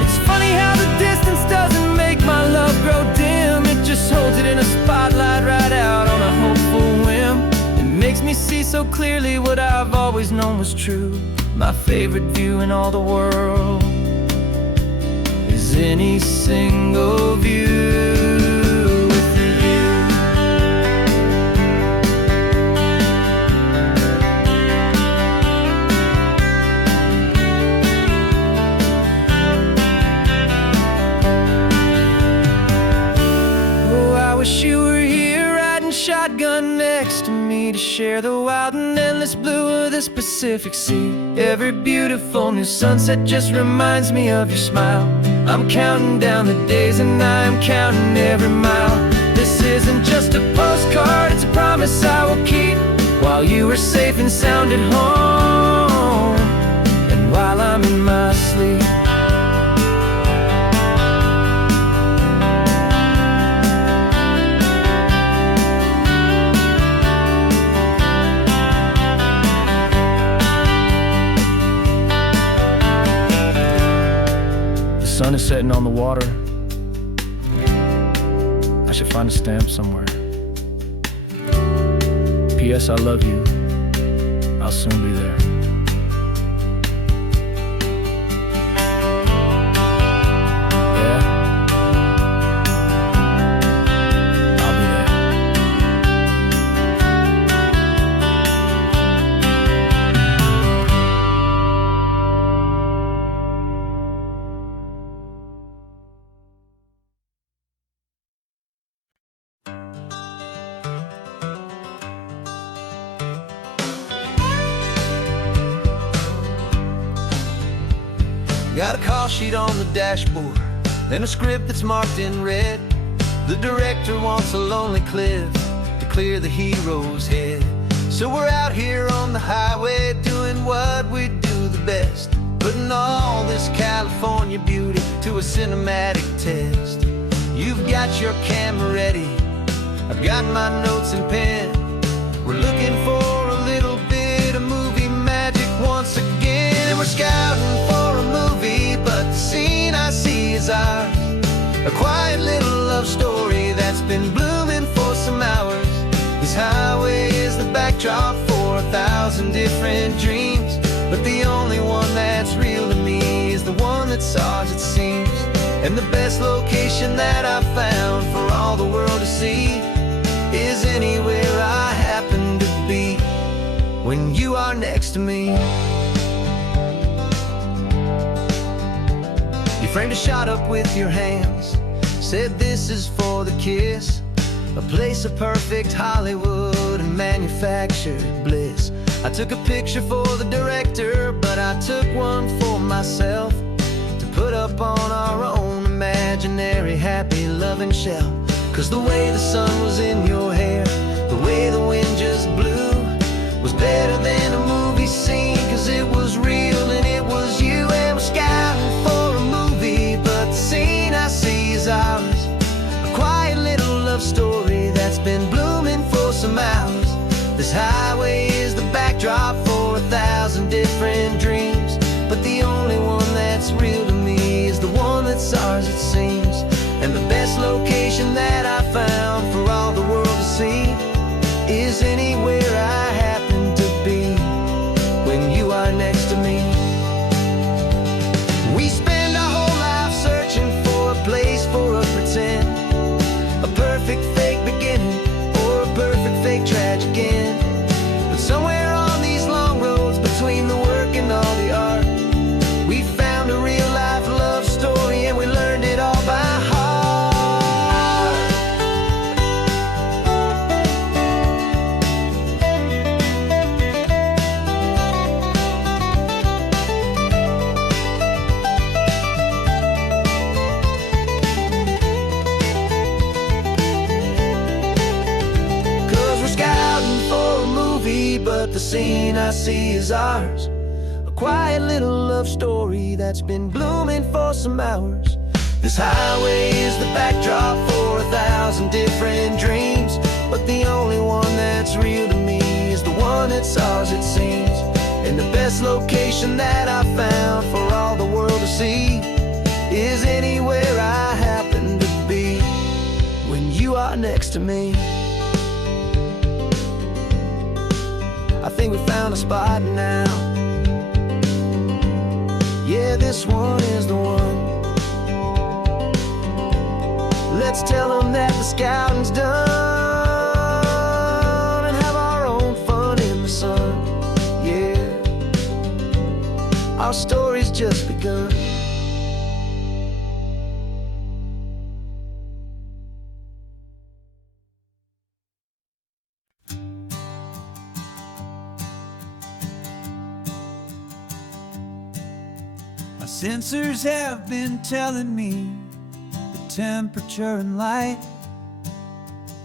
It's funny how the distance doesn't make my love grow dim, it just holds it in a spotlight right out on a hopeful whim. It makes me see so clearly what I've always known was true. My favorite view in all the world is any single view with you. Oh, I wish you were here riding shotgun next to me, to share the wild and endless blue of this Pacific Sea. Every beautiful new sunset just reminds me of your smile. I'm counting down the days and I'm counting every mile. This isn't just a postcard, it's a promise I will keep, while you are safe and sound at home, and while I'm in my sleep. The sun is setting on the water. I should find a stamp somewhere. P.S. I love you. I'll soon be there. Yeah? I'll be there. Got a call sheet on the dashboard and a script that's marked in red. The director wants a lonely cliff to clear the hero's head. So we're out here on the highway doing what we do the best, putting all this California beauty to a cinematic test. You've got your camera ready, I've got my notes and pen. We're looking for a little bit of movie we're scouting for a movie, but the scene I see is ours. A quiet little love story that's been blooming for some hours. This highway is the backdrop for 1,000 different dreams, but the only one that's real to me is the one that's ours, it seems. And the best location that I've found for all the world to see is anywhere I happen to be when you are next to me. You framed a shot up with your hands, said this is for the kiss, a place of perfect Hollywood and manufactured bliss. I took a picture for the director, but I took one for myself to put up on our own imaginary happy loving shelf. 'Cause the way the sun was in your hair, the way the wind just blew, was better than a movie scene, 'cause it was real and it was you. And we're scouting for a movie, but the scene I see is ours. A quiet little love story that's been blooming for some hours. This highway is the backdrop for 1,000 different dreams, but the only one that's real to me is the one that's ours, it seems. And the best location that I found for all the world to see is anywhere I happen to be when you are next to me. We spend our whole life searching for a place for a pretend, a perfect fake beginning or a perfect fake tragic end. But somewhere on these long roads between the work and all the art, we found a real life love story and we learned it all by heart. But the scene I see is ours. A quiet little love story that's been blooming for some hours. This highway is the backdrop for 1,000 different dreams, but the only one that's real to me is the one that's ours, it seems. And the best location that I found for all the world to see is anywhere I happen to be when you are next to me. I think we found a spot now. Yeah, this one is the one. Let's tell them that the scouting's done and have our own fun in the sun. Yeah, our story's just begun. My sensors have been telling me the temperature and light,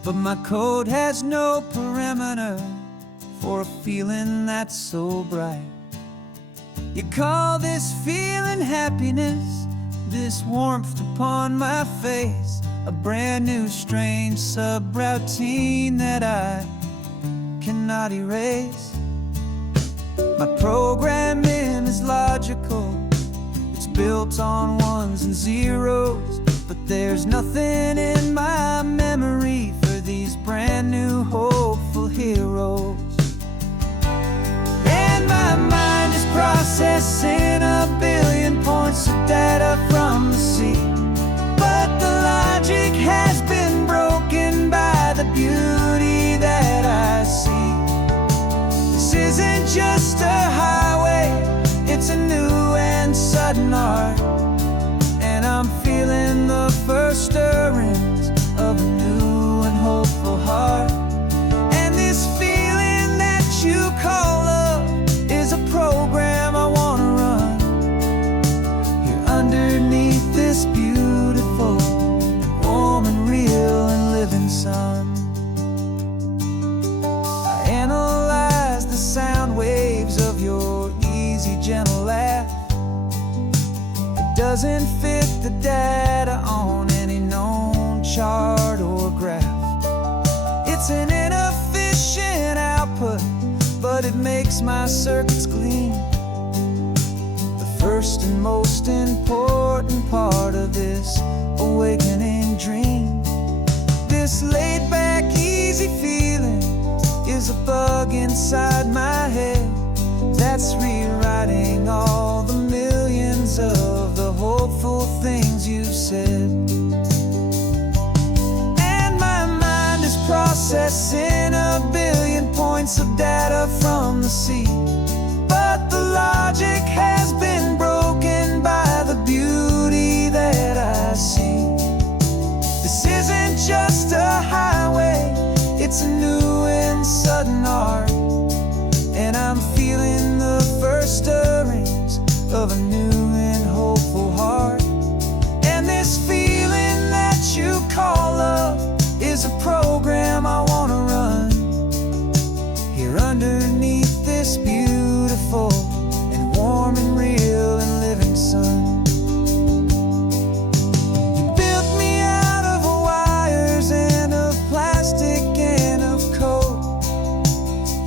but my code has no perimeter for a feeling that's so bright. You call this feeling happiness, this warmth upon my face, a brand new strange subroutine that I cannot erase. My programming is logical, built on ones and zeros, but there's nothing in my memory for these brand new hopeful heroes. And my mind is processing a billion points of data from the sea, but the logic has been broken by the beauty that I see. This isn't just a highway, it's a new and sudden art, and I'm feeling the first stirrings of a new and hopeful heart. And this feeling that you call love is a program I want to run here underneath this beautiful and warm and real and living sun. I analyze the sound waves of your easy, gentle laugh. It doesn't fit the data on any known chart or graph. It's an inefficient output, but it makes my circuits gleam. first and most important part of this awakening dream. This laid-back, easy feeling is a bug inside my head that's rewriting all the millions of the hopeful things you've said. And my mind is processing a billion points of data from the sea, but the logic has been broken by the beauty that I see. This isn't just a highway, it's a new and sudden art, and I'm feeling the first stirrings of a new and hopeful heart. And this feeling that you call love is a program I want to run here underneath this beautiful and warm and real and living sun. You built me out of wires and of plastic and of code.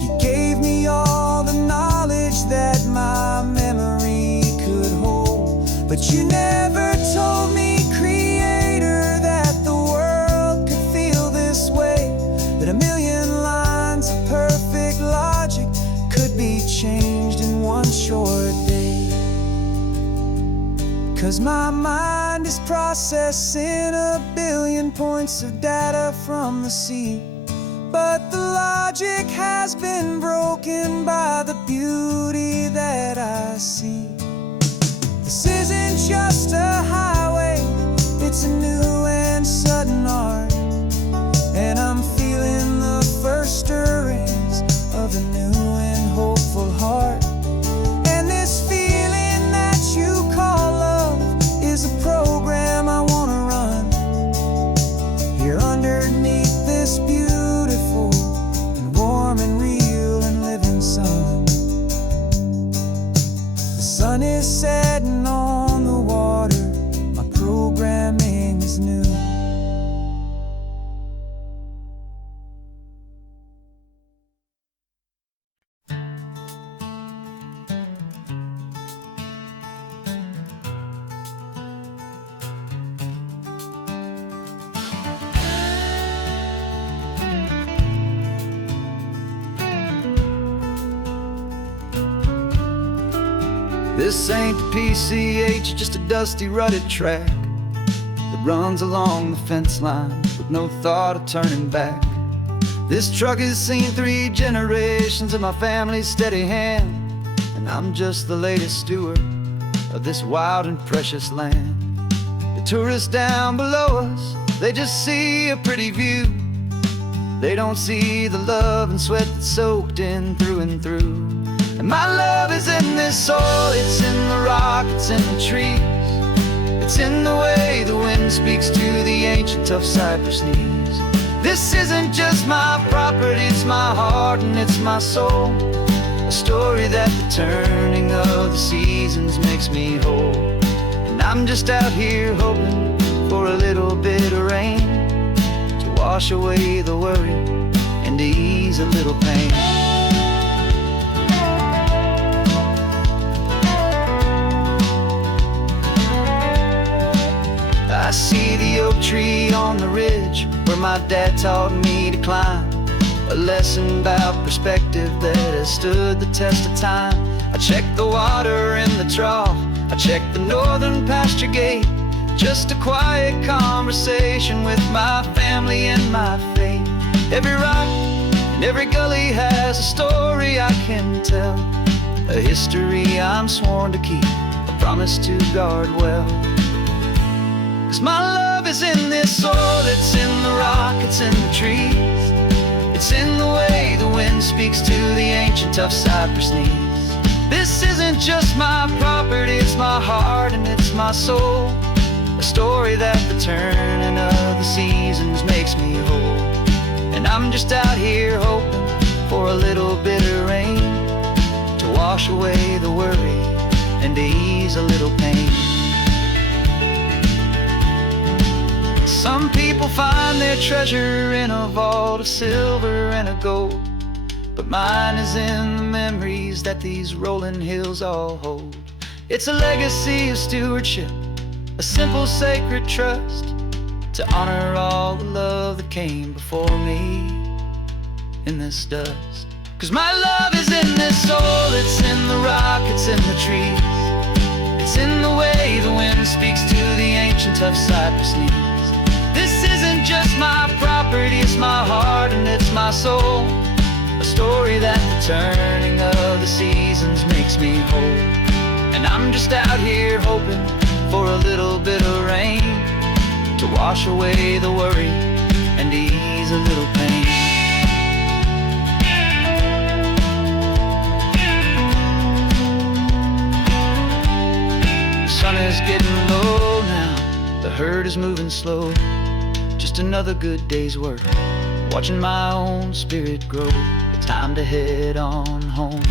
You gave me all the knowledge that my memory could hold, but you never told me, Creator, that the world could feel this way, that a million lines of perfect logic could be changed in one short day. 'Cause my mind is processing a billion points of data from the sea, but the logic has been broken by the beauty that I see. This isn't just a highway, it's a new and sudden art, and I'm feeling the first stirrings of a new and hopeful heart. And this feeling that you call love is a program I want to run here underneath this beautiful and warm and real and living sun. The sun is setting on the water, my programming is new. This ain't the PCH, just a dusty, rutted track that runs along the fence line with no thought of turning back. This truck has seen 3 generations of my family's steady hand, and I'm just the latest steward of this wild and precious land. The tourists down below us, they just see a pretty view. They don't see the love and sweat that's soaked in through and through. And my love is in this soil, it's in the rock, it's in the trees. It's in the way the wind speaks to the ancient tough cypress knees. This isn't just my property, it's my heart and it's my soul. A story that the turning of the seasons makes me whole. And I'm just out here hoping for a little bit of rain to wash away the worry and to ease a little pain. I see the oak tree on the ridge where my dad taught me to climb, a lesson about perspective that has stood the test of time. I check the water in the trough, I check the northern pasture gate, just a quiet conversation with my family and my faith. Every rock and every gully has a story I can tell, a history I'm sworn to keep, a promise to guard well. 'Cause my love is in this soil, it's in the rock, it's in the trees. It's in the way the wind speaks to the ancient tough cypress knees. This isn't just my property, it's my heart and it's my soul. A story that the turning of the seasons makes me whole. And I'm just out here hoping for a little bit of rain to wash away the worry and to ease a little pain. Some people find their treasure in a vault of silver and of gold, but mine is in the memories that these rolling hills all hold. It's a legacy of stewardship, a simple sacred trust to honor all the love that came before me in this dust. 'Cause my love is in this soul, it's in the rock, it's in the trees. It's in the way the wind speaks to the ancient of cypress knees. This isn't just my property, it's my heart and it's my soul. A story that the turning of the seasons makes me whole. And I'm just out here hoping for a little bit of rain to wash away the worry and ease a little pain. The sun is getting low now, the herd is moving slow. Just another good day's work, watching my own spirit grow. Time to head on home.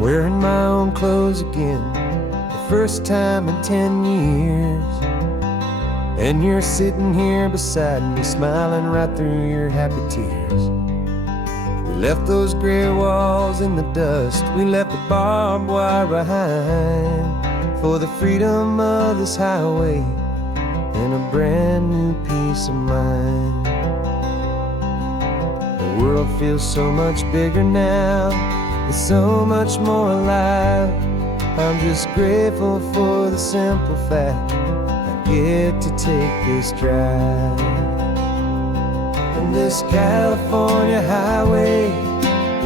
Wearing my own clothes again, the first time in 10 years. And you're sitting here beside me, smiling right through your happy tears. We left those gray walls in the dust, we left the barbed wire behind, for the freedom of this highway and a brand new peace of mind. The world feels so much bigger now, it's so much more alive. I'm just grateful for the simple fact I get to take this drive. And this California highway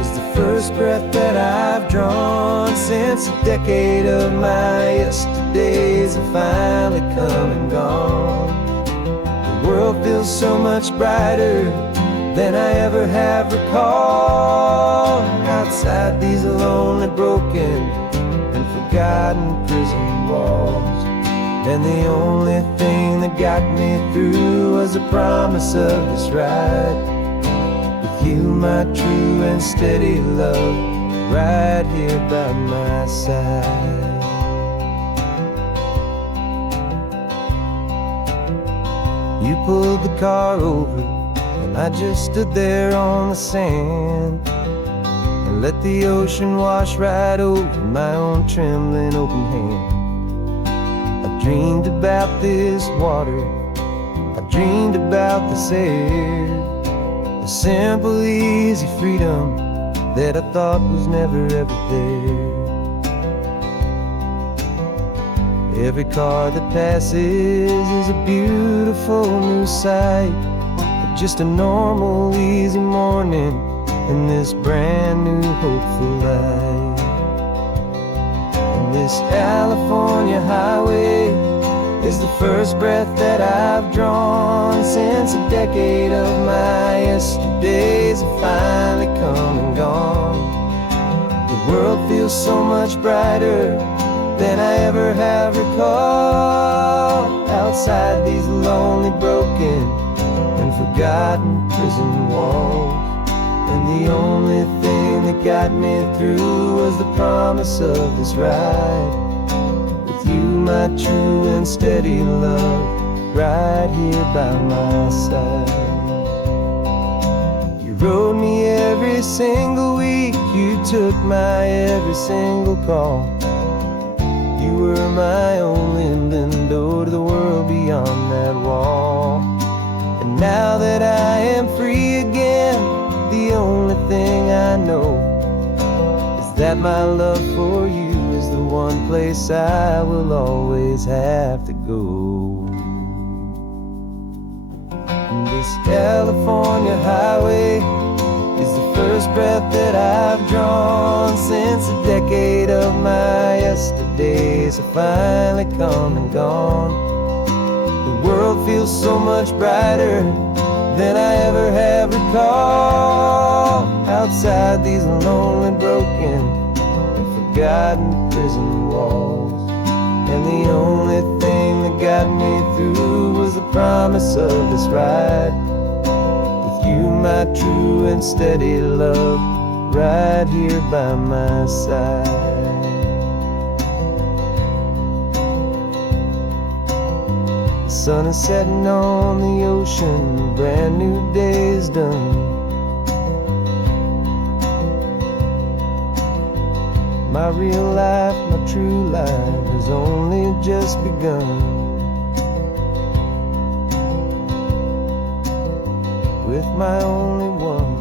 is the first breath that I've drawn since a decade of my yesterdays have finally come and gone. The world feels so much brighter than I ever have recalled. Outside these lonely, broken, and forgotten prison walls. And the only thing that got me through was the promise of this ride with you, my true and steady love, right here by my side. You pulled the car over, I just stood there on the sand and let the ocean wash right over my own trembling open hand. I dreamed about this water, I dreamed about this air, the simple, easy freedom that I thought was never ever there. Every car that passes is a beautiful new sight, just a normal, easy morning in this brand new, hopeful life. And this California highway is the first breath that I've drawn since a decade of my yesterdays have finally come and gone. The world feels so much brighter than I ever have recalled. Outside these lonely, broken, and forgotten prison walls. And the only thing that got me through was the promise of this ride with you, my true and steady love, right here by my side. You rode me every single week, you took my every single call. You were my only window to the world beyond that wall. Now that I am free again, the only thing I know is that my love for you is the one place I will always have to go. And this California highway is the first breath that I've drawn since a decade of my yesterdays have finally come and gone. The world feels so much brighter than I ever have recalled. Outside these lonely, broken, forgotten prison walls. And the only thing that got me through was the promise of this ride with you, my true and steady love, right here by my side. The sun is setting on the ocean, a brand new day is done. My real life, my true life has only just begun. With my only one.